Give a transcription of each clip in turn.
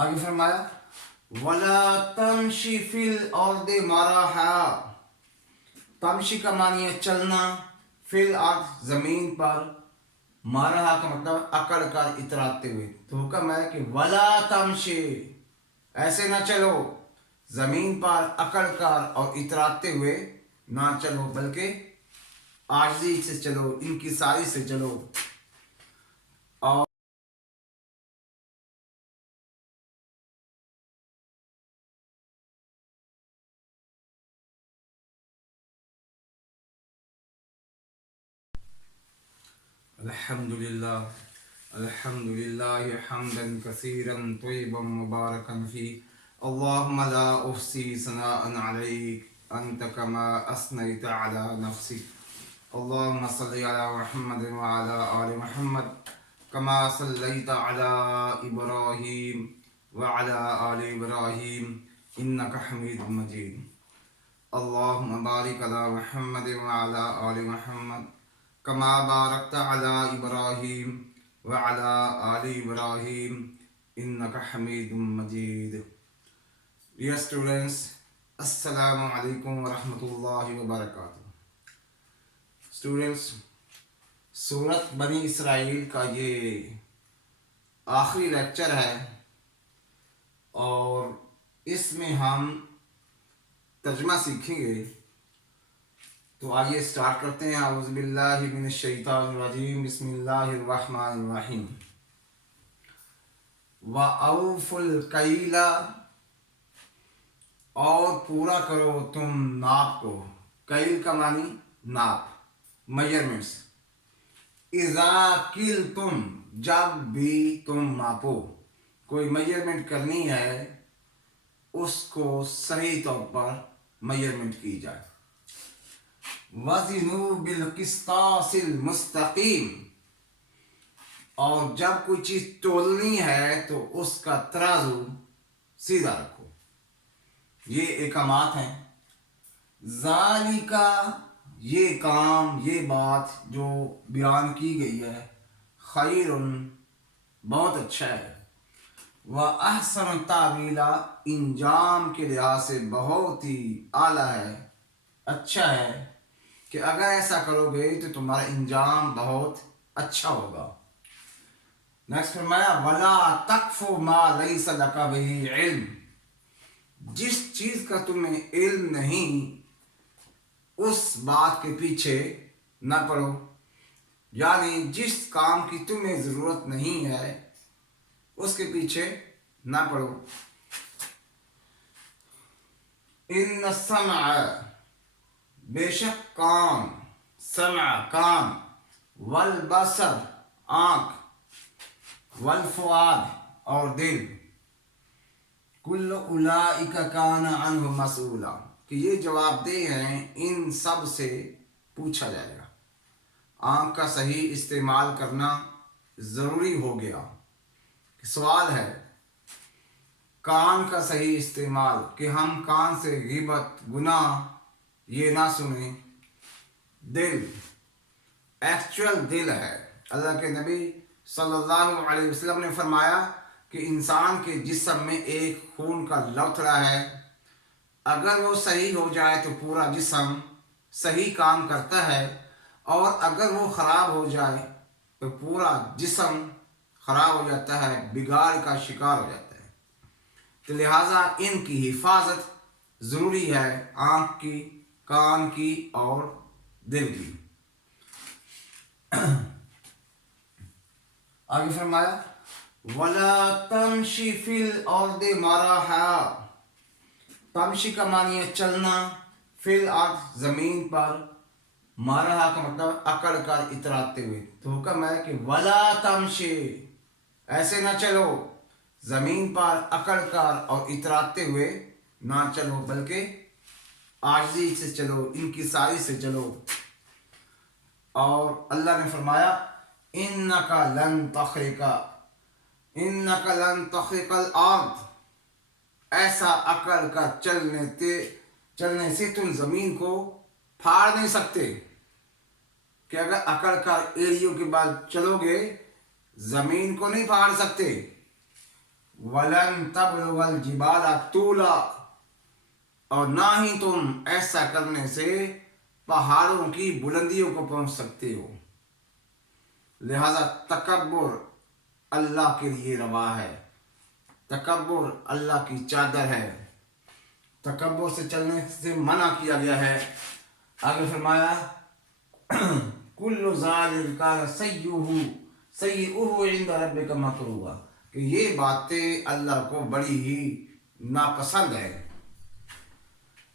آگے فرمایا وَلَا تَمْشِ فِي الْأَرْضِ مَرَحًا، تمشی کا معنی ہے چلنا، فی الارض زمین پر، مارہا کا مطلب اکڑ کر اتراتے ہوئے، تو حکم ہے کہ ولا تمشی، ایسے نہ چلو زمین پر اکڑ کر اور اتراتے ہوئے نہ چلو، بلکہ عاجزی سے چلو، انکساری سے چلو۔ اور الحمدللہ حمدا کثیرا طیبا مبارکا فیہ، اللہم لا احصی ثناء علیک انت کما اثنیت علی نفسک، اللہم صلی علی محمد وعلی آل محمد کما صلیت علی ابراہیم وعلی آل ابراہیم انک حمید مجید، اللہم بارک علی محمد وعلی آل محمد کما بارکت علی ابراہیم وعلی آل ابراہیم انک حمید مجید۔ ڈیئر اسٹوڈنٹس، السلام علیکم ورحمۃ اللہ وبرکاتہ۔ اسٹوڈنٹس، سورۃ بنی اسرائیل کا یہ آخری لیکچر ہے اور اس میں ہم ترجمہ سیکھیں گے، تو آئیے سٹارٹ کرتے ہیں۔ اعوذ باللہ من الشیطان الرجیم، بسم اللہ الرحمن الرحیم۔ وَأَوْفُوا الْكَيْلَ، اور پورا کرو تم ناپ کو، کیل کا معنی ناپ، میجرمنٹس، اِذَا كِلْتُم، جب بھی تم ناپو، کوئی میجرمنٹ کرنی ہے اس کو صحیح طور پر میجرمنٹ کی جائے۔ وَزِنُوا بِالْقِسْطَاسِ الْمُسْتَقِيمِ، اور جب کوئی چیز تولنی ہے تو اس کا ترازو سیدھا رکھو۔ یہ احکامات ہیں۔ ذَلِكَ، یہ کام، یہ بات جو بیان کی گئی ہے، خیر، بہت اچھا ہے، وَأَحْسَنُ تَأْوِيلًا، انجام کے لحاظ سے بہت ہی اعلیٰ ہے، اچھا ہے کہ اگر ایسا کرو گے تو تمہارا انجام بہت اچھا ہوگا۔ نیکسٹ فرمایا وَلَا تَقْفُ مَا لَيْسَ لَكَ بِهِ عِلْم، جس چیز کا تمہیں علم نہیں اس بات کے پیچھے نہ پڑو، یعنی جس کام کی تمہیں ضرورت نہیں ہے اس کے پیچھے نہ پڑو۔ ان السمع، بے شک کان، سمع کان، والبصر آنکھ، والفؤاد اور دل، کل اولئک کان عنہ مسئولا، کہ یہ جواب دہ ہیں، ان سب سے پوچھا جائے گا۔ آنکھ کا صحیح استعمال کرنا ضروری ہو گیا، سوال ہے۔ کان کا صحیح استعمال کہ ہم کان سے غیبت، گناہ یہ نہ سنیں۔ دل، ایکچول دل ہے۔ اللہ کے نبی صلی اللہ علیہ وسلم نے فرمایا کہ انسان کے جسم میں ایک خون کا لوتھڑا ہے، اگر وہ صحیح ہو جائے تو پورا جسم صحیح کام کرتا ہے، اور اگر وہ خراب ہو جائے تو پورا جسم خراب ہو جاتا ہے، بگاڑ کا شکار ہو جاتا ہے۔ تو لہٰذا ان کی حفاظت ضروری ہے، آنکھ کی، کان کی اور دل کی۔ آگے فرمایا وَلَا تَمْشِ فِي الْأَرْضِ مَرَحًا، تمشی کا معنی ہے چلنا، فی الارض زمین پر، مارہا کا مطلب اکڑ کر اتراتے ہوئے، تو حکم ہے کہ وَلَا تَمْشِ، ایسے نہ چلو زمین پر اکڑ کر اور اتراتے ہوئے نہ چلو، بلکہ عاجزی سے چلو، انکساری سے چلو۔ اور اللہ نے فرمایا اِنَّكَ لَن تَخْرِقَ الْأَرْضَ، ایسا اکڑ کر چلنے سے تم زمین کو پھاڑ نہیں سکتے، کہ اگر اکڑ کر ایڑیوں کے بعد چلو گے زمین کو نہیں پھاڑ سکتے۔ वलन तबलुगल जिबाला तूला, और ना ही तुम ऐसा करने से पहाड़ों की बुलंदियों को पहुंच सकते हो। लिहाजा तकब्बुर अल्लाह के लिए रवा है, तकब्बुर अल्लाह की चादर है, तकब्बुर से चलने से मना किया गया है। आगे फरमाया कुल्लु ज़ालिक कान सय्युहु इंद रब्बिका मकरूहा, कि ये बातें अल्लाह को बड़ी ही नापसंद है।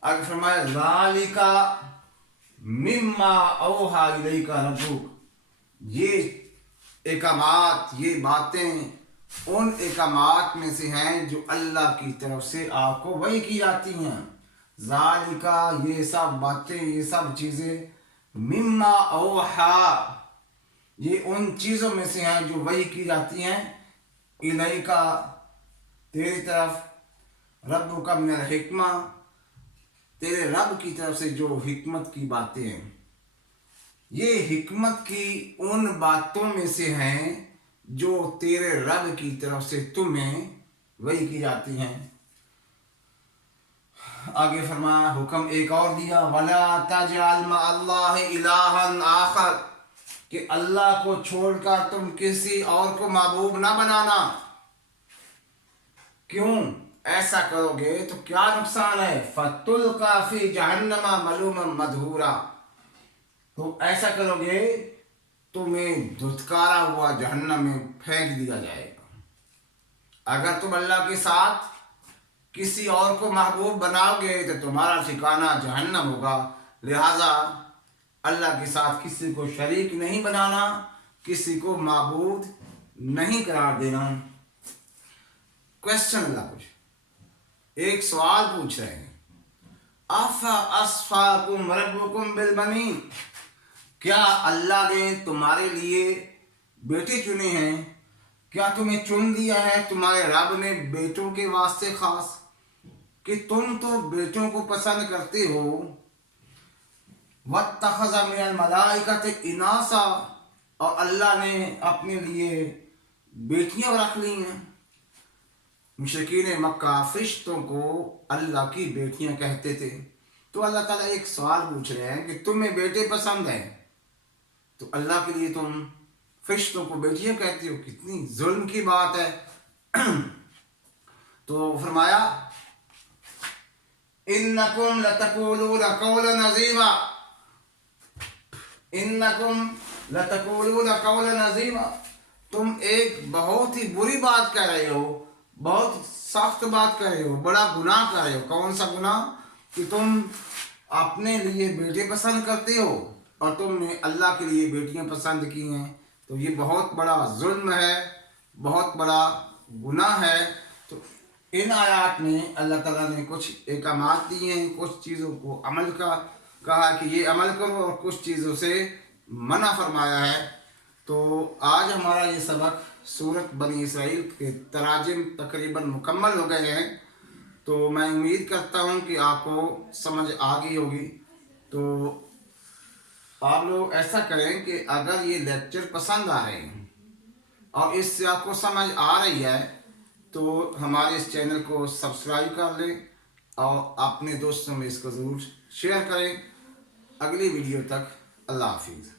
आगे फरमाया ज़ालिका मिम्मा औहा इलैका रब्बुक, ये एकामात, ये बातें उन एकामात में से हैं जो अल्लाह की तरफ से आपको वही की जाती हैं। ज़ालिका, ये सब बातें, ये सब चीज़ें, मिम्मा औहा, ये उन चीज़ों में से हैं जो वही की जाती हैं, इलैका, तेरी तरफ, रब्बुका मिनल हिक्मा, तेरे रब की तरफ से जो हिकमत की बातें हैं, ये हिकमत की उन बातों में से हैं जो तेरे रब की तरफ से तुम्हें वही की जाती हैं। आगे फरमाया, हुक्म एक और दिया, वला तजअल मअल्लाहि इलाहन आखर, कि अल्लाह को छोड़कर तुम किसी और को महबूब ना बनाना। क्यों ऐसा करोगे तो क्या नुकसान है? फतुल्का फी जहन्नमा मलूमन मदहूरा, तो ऐसा करोगे तुम्हें धुतकारा हुआ जहन्नम में फेंक दिया जाएगा। अगर तुम अल्लाह के साथ किसी और को महबूब बनाओगे तो तुम्हारा ठिकाना जहन्नम होगा। लिहाजा अल्लाह के साथ किसी को शरीक नहीं बनाना, किसी को माबूद नहीं करार देना। क्वेश्चन अल्लाह पूछ, एक सवाल पूछ रहे हैं, अफा अस्फाकुम रब्बुकुम बिल बनीन, क्या अल्लाह ने तुम्हारे लिए बेटे चुने हैं? क्या तुम्हें चुन लिया है तुम्हारे रब ने बेटों के वास्ते खास, कि तुम तो बेटों को पसंद करते हो। वत्तखज़ मिनल मलाइकति इनासा, और अल्लाह ने अपने लिए बेटियां रख ली हैं। मुशरिकीन मक्का फरिश्तों को अल्लाह की बेटियां कहते थे। तो अल्लाह ताला एक सवाल पूछ रहे हैं कि तुम्हें बेटे पसंद हैं तो अल्लाह के लिए तुम फरिश्तों को बेटियां कहते हो, कितनी जुल्म की बात है। तो फरमाया इन्नकुम लतक़ूलूना क़ौलन अज़ीमा, इन्नकुम लतक़ूलूना क़ौलन अज़ीमा, तुम एक बहुत ही बुरी बात कह रहे हो, बहुत सख्त बात कर रहे हो, बड़ा गुनाह कर रहे हो। कौन सा गुनाह? कि तुम अपने लिए बेटे पसंद करते हो और तुमने अल्लाह के लिए बेटियां पसंद की हैं। तो ये बहुत बड़ा जुल्म है, बहुत बड़ा गुनाह है। तो इन आयात में अल्लाह ताला ने कुछ एहकामात दिए हैं, कुछ चीज़ों को अमल का कहा कि ये अमल करो, और कुछ चीज़ों से मना फरमाया है। तो आज हमारा ये सबक सूरत बनी इसराइल के तराजिम तकरीबन मुकम्मल हो गए हैं। तो मैं उम्मीद करता हूँ कि आपको समझ आ गई होगी। तो आप लोग ऐसा करें कि अगर ये लेक्चर पसंद आ रहे हैं और इससे आपको समझ आ रही है तो हमारे इस चैनल को सब्सक्राइब कर लें और अपने दोस्तों में इसको ज़रूर शेयर करें। अगली वीडियो तक अल्लाह हाफिज़।